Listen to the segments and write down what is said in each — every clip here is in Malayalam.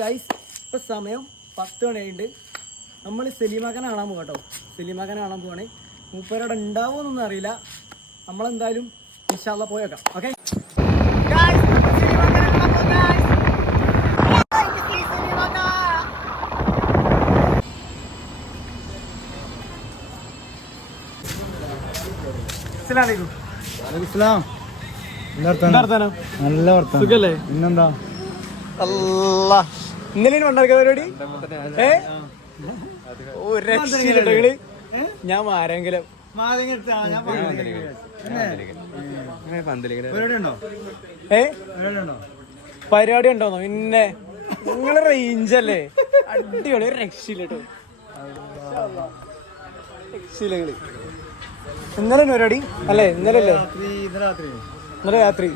ഗൈസ് ഇപ്പൊ സമയം പത്ത് മണിയായിട്ടുണ്ട്. നമ്മൾ സെലിമകൻ കാണാൻ പോകാം കേട്ടോ. സെലിമകൻ കാണാൻ പോവാണ്. മൂപ്പരോടെ ഉണ്ടാവുമെന്നൊന്നും അറിയില്ല. നമ്മളെന്തായാലും ഇൻഷാല്ല പോയേക്കാം ഓക്കെ നല്ല വർത്തമാനം സുഖല്ലേ? പിന്നെന്താ? അല്ലാ. ഇന്നലെ ഉണ്ടാക്കിയ പരിപാടി? ഏ? ഒരു രക്ഷയില്ല. ഞാൻ ആരെങ്കിലും ഏ? പരിപാടി ഉണ്ടോന്നോ പിന്നെ നിങ്ങളെ റേഞ്ച് അല്ലേ? അടിപൊളി ഒരു രക്ഷയില്ല കേട്ടോ രക്ഷയില്ല നിങ്ങൾ ഇന്നലെ പരിപാടി? അല്ലേ ഇന്നലെ അല്ലേ രാത്രി ഇന്ന് രാത്രി. ഇന്നലെ രാത്രി.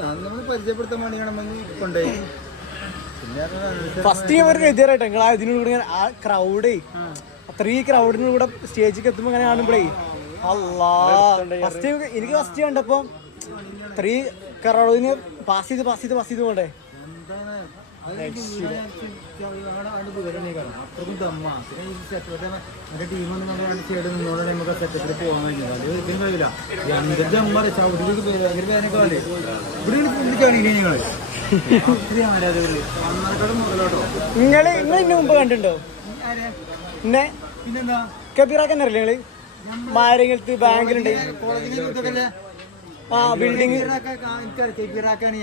നമ്മൾ പരിചയപ്പെടുത്താൻ വേണ്ടി വേണമെന്ന് കൊണ്ടുപോയി ഫസ്റ്റ് ഞാൻ ഒരു എതിരായിട്ട്? നിങ്ങൾ അതിനോട് കൂടെ ഇങ്ങനെ ആ ക്രൗഡേ അത്രയും ക്രൗഡിനോട് കൂടെ സ്റ്റേജിലേക്ക് എത്തുമ്പോ ഇങ്ങനെ കാണുമ്പോഴേ അല്ലാ ഫസ്റ്റ് എനിക്ക് ഫസ്റ്റ് കണ്ടപ്പോ ത്രീ ക്രൗഡിന് പാസ് ചെയ്ത് പാസ് ചെയ്ത് പാസ് ചെയ്ത് പോണ്ടേ? എന്താണ് അത് ഞങ്ങളുടെ അവിടെ ദൂരം അത്രക്കും ദമ്മാ പിന്നെ ഈ സെറ്റ് മറ്റേ ടീമൊന്നും നമ്മൾ രണ്ട് സൈഡ് നിന്നോടെ നമുക്ക് സെറ്റപ്പിൽ പോകാൻ കഴിഞ്ഞില്ല അത് ഒരിക്കലും കഴിയില്ല. എന്തൊക്കെ ദമ്മ ചവിട്ടിലേക്ക് ഭയങ്കര വേനൊക്കെ വരെ ഇവിടെ ചിന്തിക്കുകയാണെങ്കിൽ ഞങ്ങൾ? അത്രയും ആരാധകര് മണ്ണാർക്കാട് മുതലോട്ടോ. നിങ്ങൾ നിങ്ങൾ ഇതിന് മുമ്പ് കണ്ടിട്ടുണ്ടോ? പിന്നെ പിന്നെന്താ? അറിയില്ലേ നിങ്ങൾ? മാരെങ്കിലത്ത് ബാങ്കിലുണ്ട്. കോളേജിന്റെ ആ ചെക്കിറാക്കാണ്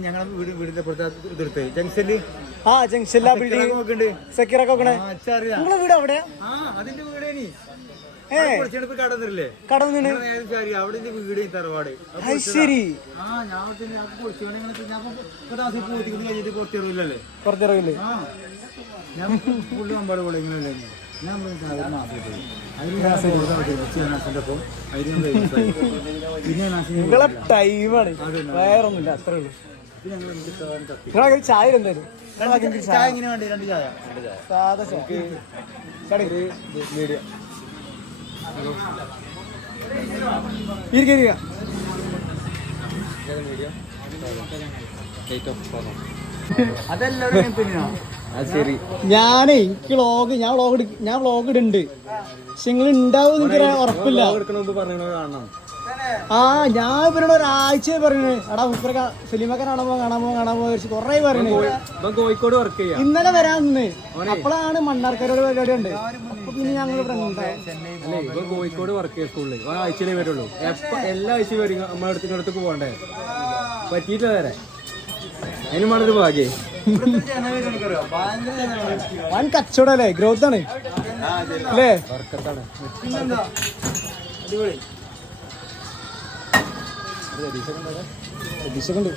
ഞങ്ങളെ വീട് വീടിന്റെ പുറത്ത് ജംഗ്ഷനിൽ ആ സെക്യൂറൊക്കെ ആ അറിയാം നിങ്ങളെ വീട് അവിടെ? അതിന്റെ വീട് ഈ ഞാൻ നിങ്ങളെ ടൈമാണ്. വേറൊന്നുമില്ല അത്രേ ഉള്ളൂ. നിങ്ങളെ ചായ എന്തായാലും ചായ. എങ്ങനെ വേണ്ടി? രണ്ട് ചായ. സാധാ ചായ. മീഡിയം. ഇരിക്ക ഇരിക്ക. അതെല്ലാവരും ശരി. ഞാനേ എനിക്ക് വ്ളോഗ് ഞാൻ വ്ളോഗ് ഞാൻ വ്ളോഗ് ഇടുന്നുണ്ട് പക്ഷെ നിങ്ങൾ ഉണ്ടാവും എനിക്ക് ഉറപ്പില്ല. ആ ഞാൻ ഇവരോട് ഒരാഴ്ച പറയണേ എടാ മുപ്പര ഫിലിമൊക്കെ കാണാൻ പോ കാണാൻ പോ കാണാൻ പോ വിചാരിച്ച് കൊറേ കോഴിക്കോട് വർക്ക് ചെയ്യാം. ഇന്നലെ വരാൻ നിന്ന്. അപ്പോഴാണ് മണ്ണാർക്കാരോട് പരിപാടി ഉണ്ട് പിന്നെ ഞങ്ങൾ ഇവിടെ കോഴിക്കോട് വർക്ക് ചെയ്യാം സ്കൂളിൽ ഒരാഴ്ചയിലേ വരുള്ളൂ. എല്ലാ ആഴ്ചയും വരും. നമ്മുടെ അടുത്തേക്ക് അടുത്ത് പോകണ്ടേ? പറ്റിയിട്ടില്ല വരെ അതിന് വേണ്ടൊരു ഭാഗ്യേ. വൻ കച്ചവടല്ലേ ഗ്രോത്ത് ആണ്. അല്ലേ? പ്രതീക്ഷക്കുണ്ട്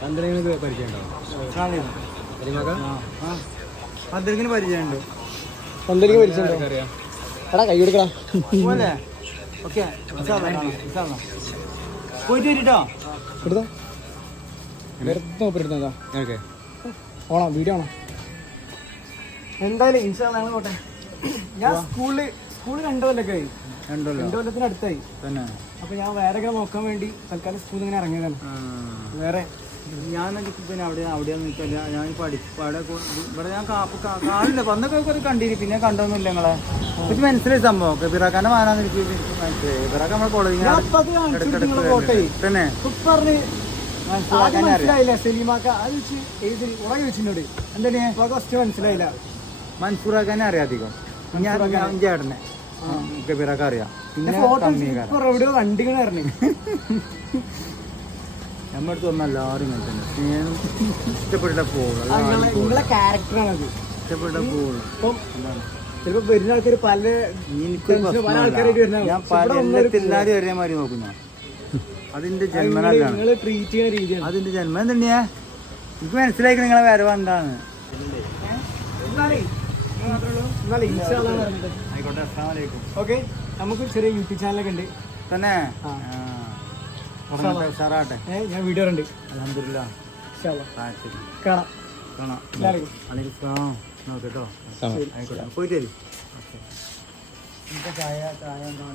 പന്തലിക്ക് പരിചയം ഉണ്ടാവും എന്തെങ്കിലും പരിചയമുണ്ട്? എന്തെങ്കിലും പരിചയമുണ്ടോ. അറിയാം എടാ കൈ കൊടുക്കടാ. പോയിട്ട് വരിട്ടോ? എടുത്തോ? വെറുതെ ഒപ്പിരുന്നതാ ഓക്കെ. ഓണം വീഡിയോ ആണോ എന്തായാലും ഇൻഷാ ഞങ്ങൾ പോട്ടെ. ഞാൻ സ്കൂളിൽ സ്കൂളിൽ രണ്ടു കൊല്ലൊക്കെ ആയി. ഉണ്ടല്ലോ രണ്ടു കൊല്ലത്തിന് അടുത്തായി. തന്നെ. അപ്പൊ ഞാൻ വേറെ നോക്കാൻ വേണ്ടി തൽക്കാലം സ്കൂളിൽ ഇങ്ങനെ ഇറങ്ങിയതാണ്. വേറെ ഞാൻ എനിക്ക് പിന്നെ അവിടെ അവിടെ നിൽക്കില്ല ഞാൻ പഠിപ്പ് അവിടെ കൊ- ഇവിടെ ഞാൻ കാപ്പ് കാണില്ല. വന്നൊക്കെ ഒരു കണ്ടിരി പിന്നെ കണ്ടൊന്നുമില്ല നിങ്ങളെ. എനിക്ക് മനസ്സിലായി സംഭവം. കബിറാക്കാന്റെ മാനാന്ന് എനിക്ക് മനസ്സിലായി. കബിറാക്ക നമ്മുടെ കോളേജിൽ അത് ഏത് ഉറങ്ങി വെച്ചിട്ടുണ്ട്. എന്താ ഇപ്പൊ ഫസ്റ്റ് മനസ്സിലായില്ല. മൻസൂറാക്കാനെ അറിയാം അധികം. ഞാൻ ചേട്ടനെ. കബിറാക്ക അറിയാം. പിന്നെ എവിടെയോ കണ്ടിങ്ങനെ പറഞ്ഞു. നമ്മുടെ അടുത്ത് വന്ന എല്ലാവരും ഇങ്ങനെ തന്നെ. സ്നേഹം ഇഷ്ടപ്പെട്ട പോകുള്ളൂ നിങ്ങളെ നിങ്ങളെ ക്യാരക്ടറാണത് ഇഷ്ടപ്പെട്ട പോകുള്ളൂ ചിലപ്പോ വരുന്ന ആൾക്കാർ പല എനിക്കൊരു ഞാൻ പല എല്ലാത്തില്ലാരും ഒരേ മാതിരി നോക്കും അതിന്റെ ജന്മനാണ് ട്രീറ്റ് ചെയ്യുന്ന രീതിയാണ്. അതിന്റെ ജന്മം തന്നെയാ എനിക്ക് മനസ്സിലാക്കി നിങ്ങളെ വരവ് എന്താണ്. ആയിക്കോട്ടെ അസ്സാം വലൈക്കും ഓക്കെ നമുക്ക് ചെറിയ യൂട്യൂബ് ചാനലൊക്കെ ഉണ്ട്. തന്നെ? ആ. ഞാൻ വീഡിയോ ഉണ്ട് അലഹമില്ല കാണാം. കാണാം. കേട്ടോ ആയിക്കോട്ടെ. പോയിട്ട് വരും. ചായ ചായ എന്താ